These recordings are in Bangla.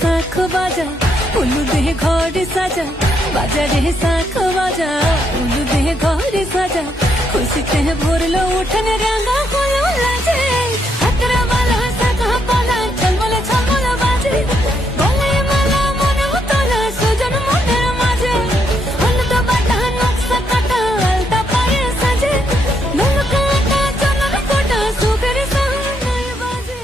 শাখ বাজা উলু দেহে ঘরে সাজা বাজারে শাখ বাজা উলু দেহে ঘরে সাজা খুশিতে ভরলো উঠন রাঙা হলো লাজে হাতরা বালা শাখা পালা ঝলমলে ঝলমলে বাজে গলায় মালা মনে তোলা সুজন মনের মাঝে হলুদ বাটা নকশা কাটা আলতা পায়ে সাজে ঢোলকা আটা চন্দন কোটা সুখের সাহানায় বাজে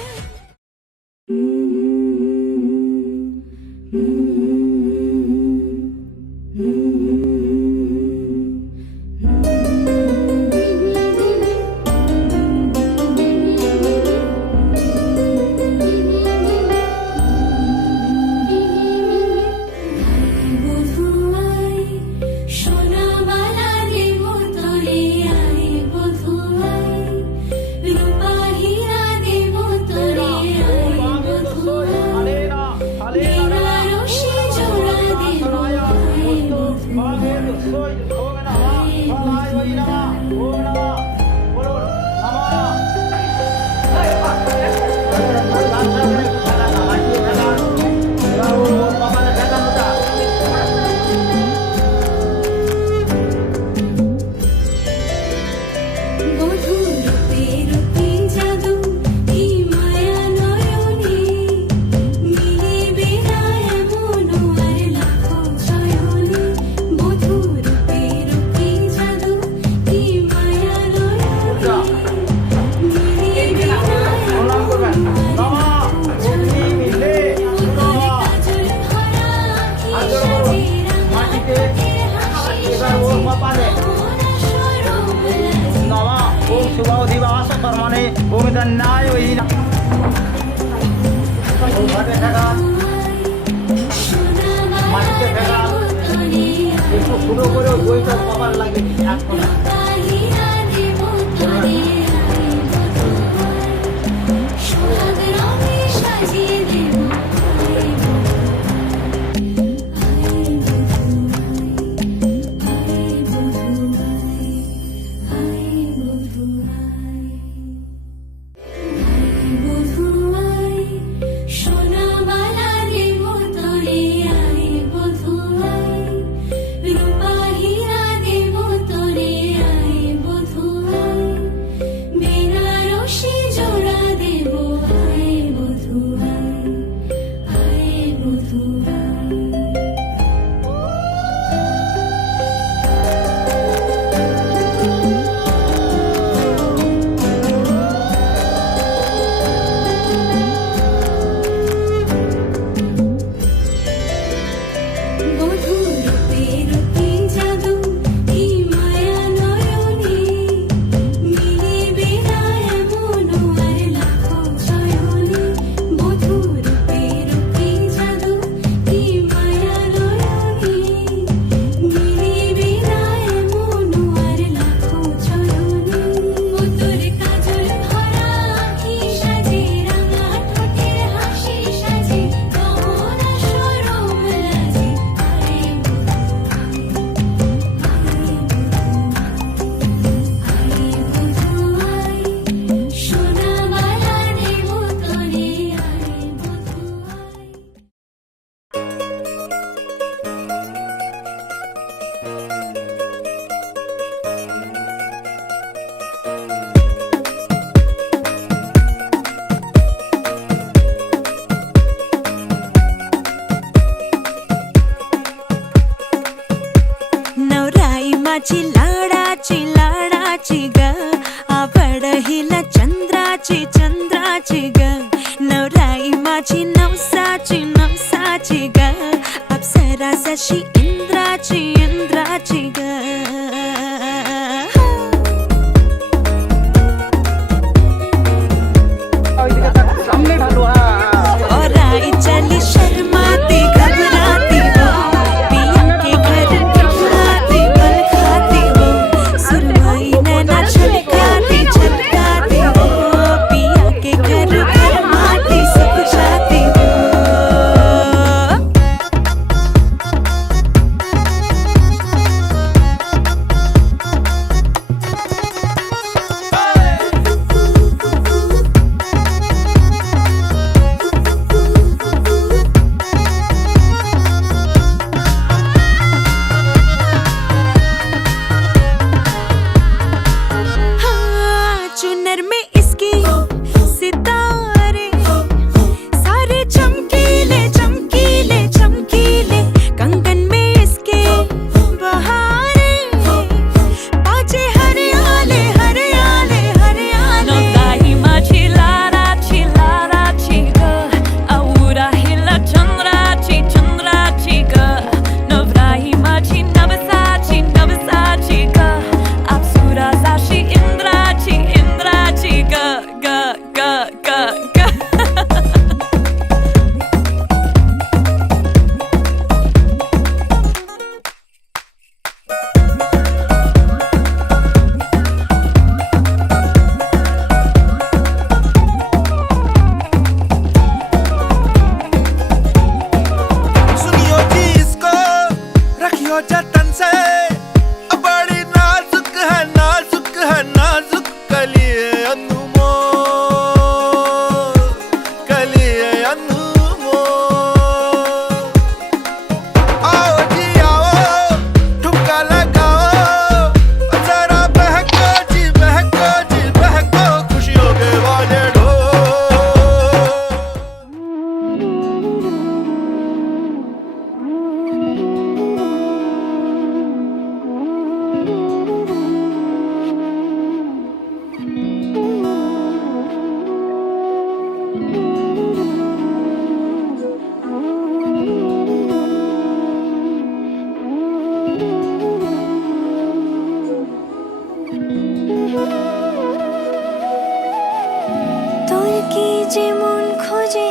তোর কি যেমন খোঁজে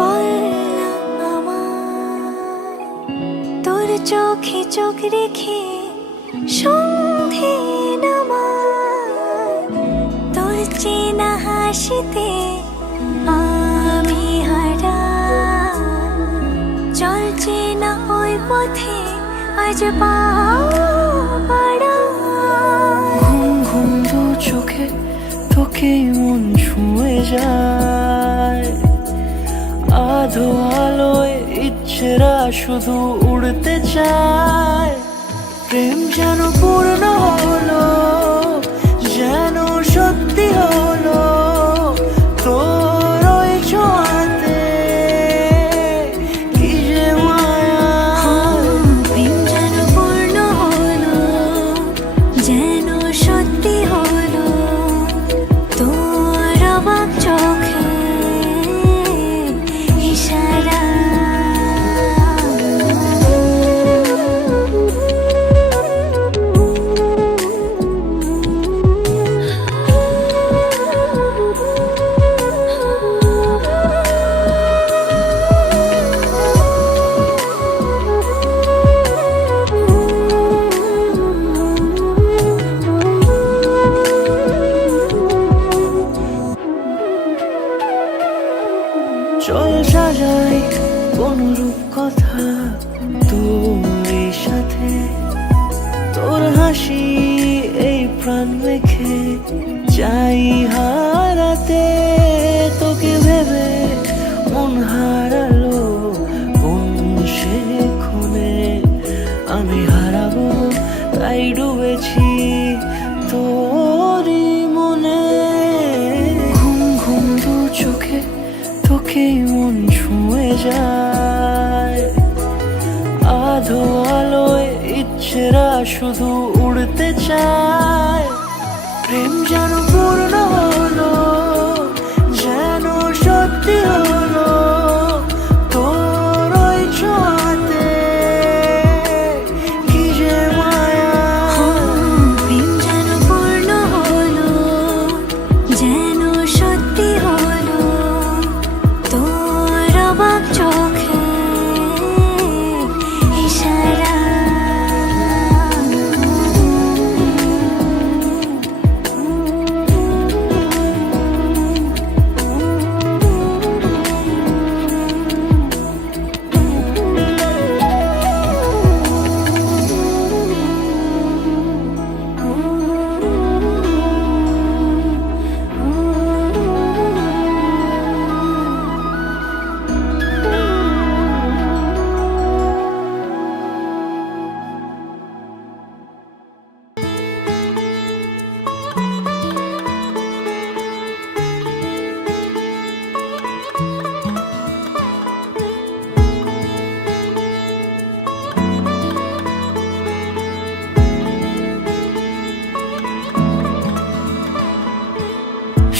বল না আমায়, তোর চোখে চোখ রেখে সন্ধে নামায়, তোর চেনা হাসিতে আমি হারাই, চল চেনা ওই পথে আজ পা বাড়াই। ঘুম ঘুম দু চোখে তোকে মন ছুঁয়ে যায়, আধো আলোয় ইচ্ছেরা শুধু উড়তে চায়। প্রেম যেন পূর্ণ হলো, যেন সত্যি হলো, তোর ওই ছোঁয়াতে কি যে মায়া। প্রেম যেন পূর্ণ হলো, যেন সত্যি হলো, তোর অবাক চোখে ইশারা। চল সাজাই কোন রূপকথা তোর সাথে, তোর হাসি এই প্রাণ রেখে চাই হারাতে। তোকে ভেবে মন হারালো কোন সে ক্ষণে, আমি হারাবো তাই ডুবেছি তোরই মনে। ঘুম ঘুম দু চোখে তোকে মন ছুঁয়ে যায়, আধো আলোয় ইচ্ছেরা শুধু উড়তে চায়। প্রেম যেন পূর্ণ হলো, যেন সত্যি হলো, তোর ওই ছোঁয়াতে কি যে মায়া। প্রেম যেন পূর্ণ হলো, যেন সত্যি হলো, তোর অবাক চোখে ইশারা।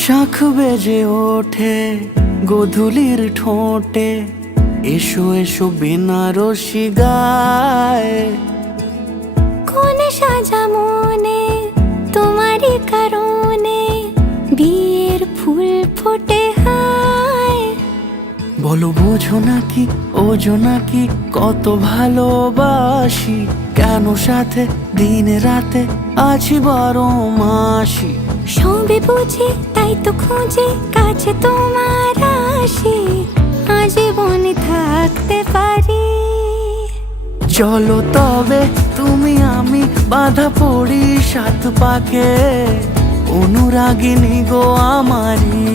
শাখ বেজে ওঠে গোধূলির ঠোঁটে, এসো এসো বেনারসি গায়। কোন সাজা মনে তোমারই কারণে বিয়ের ফুল ফোটে হায়। বলো বোঝো নাকি ওজো নাকি কত ভালোবাসি, কেন সাথে দিন রাতে আছি 12 মাসি। সবে বুঝি তাই তো খুঁজে কাছে তোমার আসি, আজীবনে থাকতে পারি। চলো তবে তুমি আমি বাধা পড়ি 7 পাকে, অনুরাগিনী গো আমারি।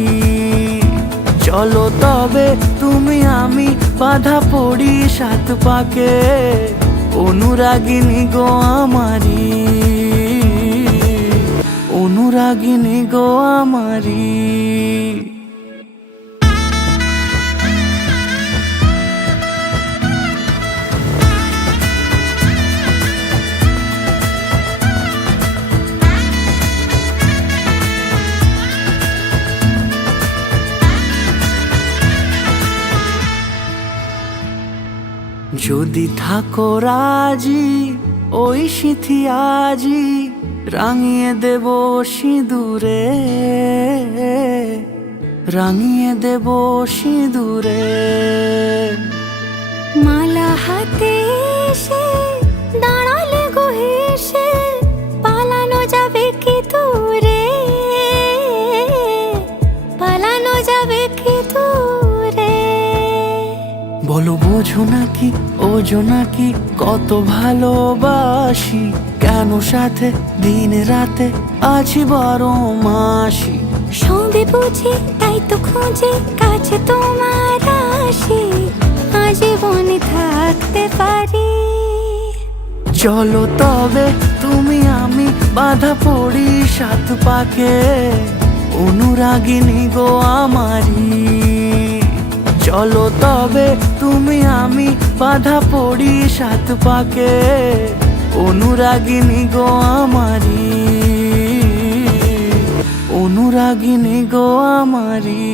চলো তবে তুমি আমি বাধা পড়ি 7 পাকে, অনুরাগিনী গো আমারি, অনুরাগিনী গো আমারি। যদি থাকো রাজি ওই সিথি আজি রাঙিয়ে দেব সিঁদুরে, রাঙিয়ে দেব সিঁদুরে। মালা হাতে এসে দাঁড়ালে গো হেসে, পালানো যাবে কি দূরে, পালানো যাবে কি দূরে। বলো বোঝো নাকি ওজো নাকি কত ভালোবাসি, কেন সাথে দিন রাতে আছি 12 মাসি। সবে বুঝি তাই তো খুঁজে কাছে তোমার আসি, আজীবনে থাকতে পারি। চলো তবে তুমি আমি বাঁধা পড়ি 7 পাকে, অনুরাগিনী গো আমারি। চলো তবে তুমি আমি বাঁধা পড়ি 7 পাকে, অনুরাগিনী গো আমারি, অনুরাগিনী গো আমারি।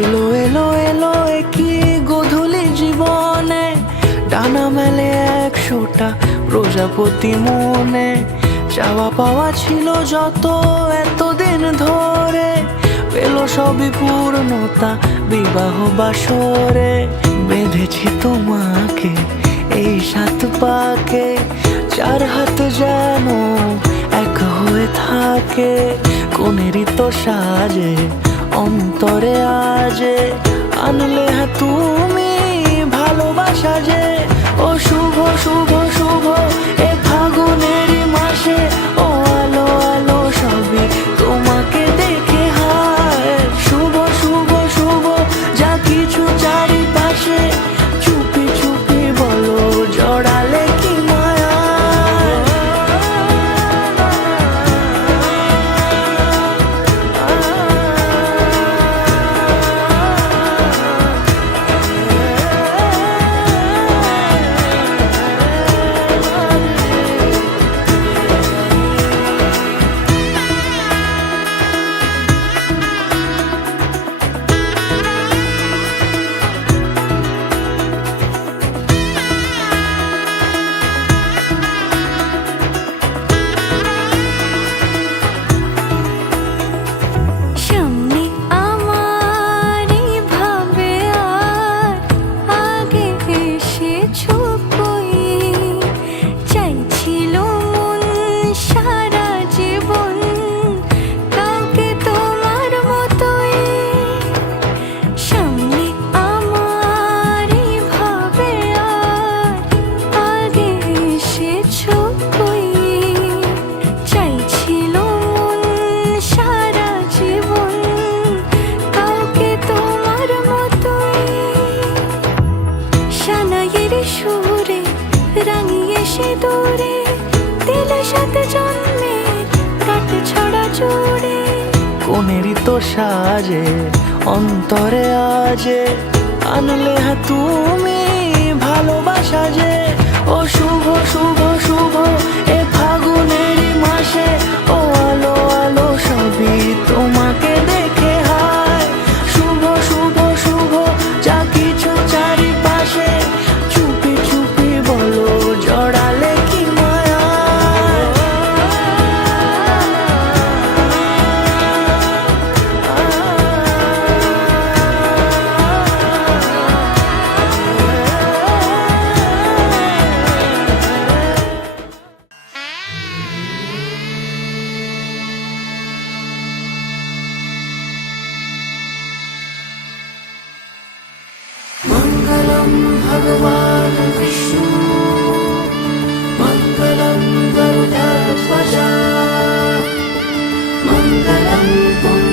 এলো এলো এলো কি গোধূলি জীবনে, ডানা মেলে 100টা প্রজাপতি মনে। চাওয়া পাওয়া ছিল যত এতদিন ধরে, পেল সবই পূর্ণতা বিবাহ বাসরে। বেঁধেছি তোমাকে এই 7 পাকে, 4 হাত যেন এক হয়ে থাকে। কোনেরই তো সাজে অন্তরে আজে, আনলে হ্যাঁ তুমি ভালোবাসা যে। ও শুভ শুভ শুভ এ ফাগুনেরই মাসে, ও আলো আলো সবই তোমাকে দেখে হায়। শুভ শুভ শুভ যা কিছু চারিপাশে, চুপি চুপি বলো জড়ালে কি মায়া। সামনে আমার এই ভাবে আর আগে এসেছো কই, চাইছিল মন সারা জীবন কাউকে তোমার মতোই। সামনে আমার এই ভাবে আর আগে এসেছো কই, চাইছিল মন সারা জীবন কাউকে তোমার মতোই। সানাইয়ের সুরে রাঙিয়ে সে দূরে, দিলে 7 জন্মের কাট ছড়া জোড়ে। কোনেরই তো সাজে অন্তরে আজে, আনলে হ্যাঁ তুমি ভালোবাসা যে। ও শুভ শুভ শুভ এ ফাগুনেরই মাসে, ও আলো আলো সবই তোমাকে দেখে হায়। শুভ শুভ শুভ যা কিছু চারিপাশে, চুপি চুপি বলো জড়ালে কি মায়া। मंगलम भगवान विष्णु, मंगलम गरुड़ध्वजा, मंगलम पुण्य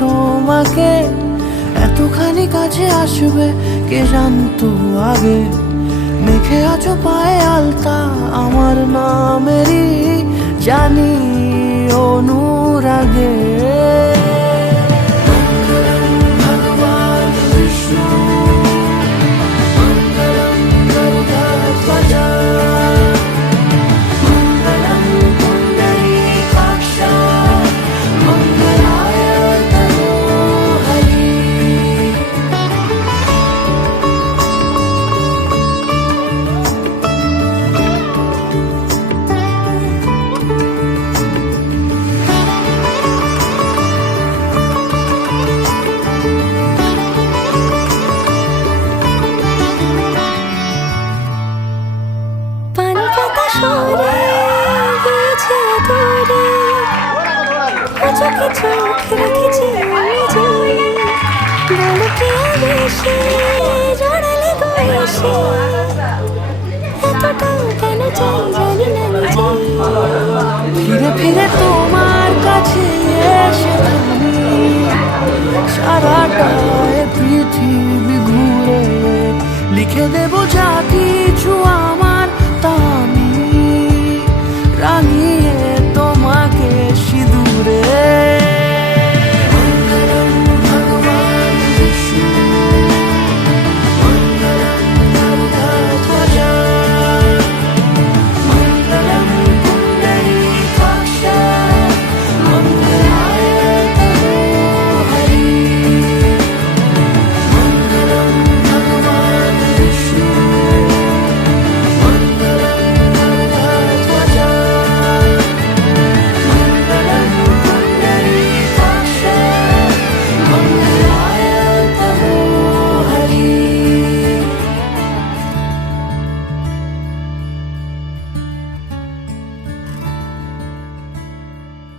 তোমাকে এতখানি কাছে আসবে কে জানতো আগে। মেখে আছো পায়ে আলতা আমার নামেরই, জানি অনুরাগে। মঙ্গলম ভগবান বিষ্ণু, মঙ্গলম গরুড়ধ্বজ, মঙ্গলম পুণ্ডরীকাক্ষ, মঙ্গলায় তনোহরি। পানি পাতা সরে গেছে দূরে, চোখে চোখ রেখেছি আমি জোরে। বলো কি বেশি জড়ালে বয়সে, এতটাও কেন চাই জানি না নিজে। ফিরে ফিরে তোমার কাছে এসে থামি, সারাটা এ পৃথিবী ঘুরে লিখে দেবো যা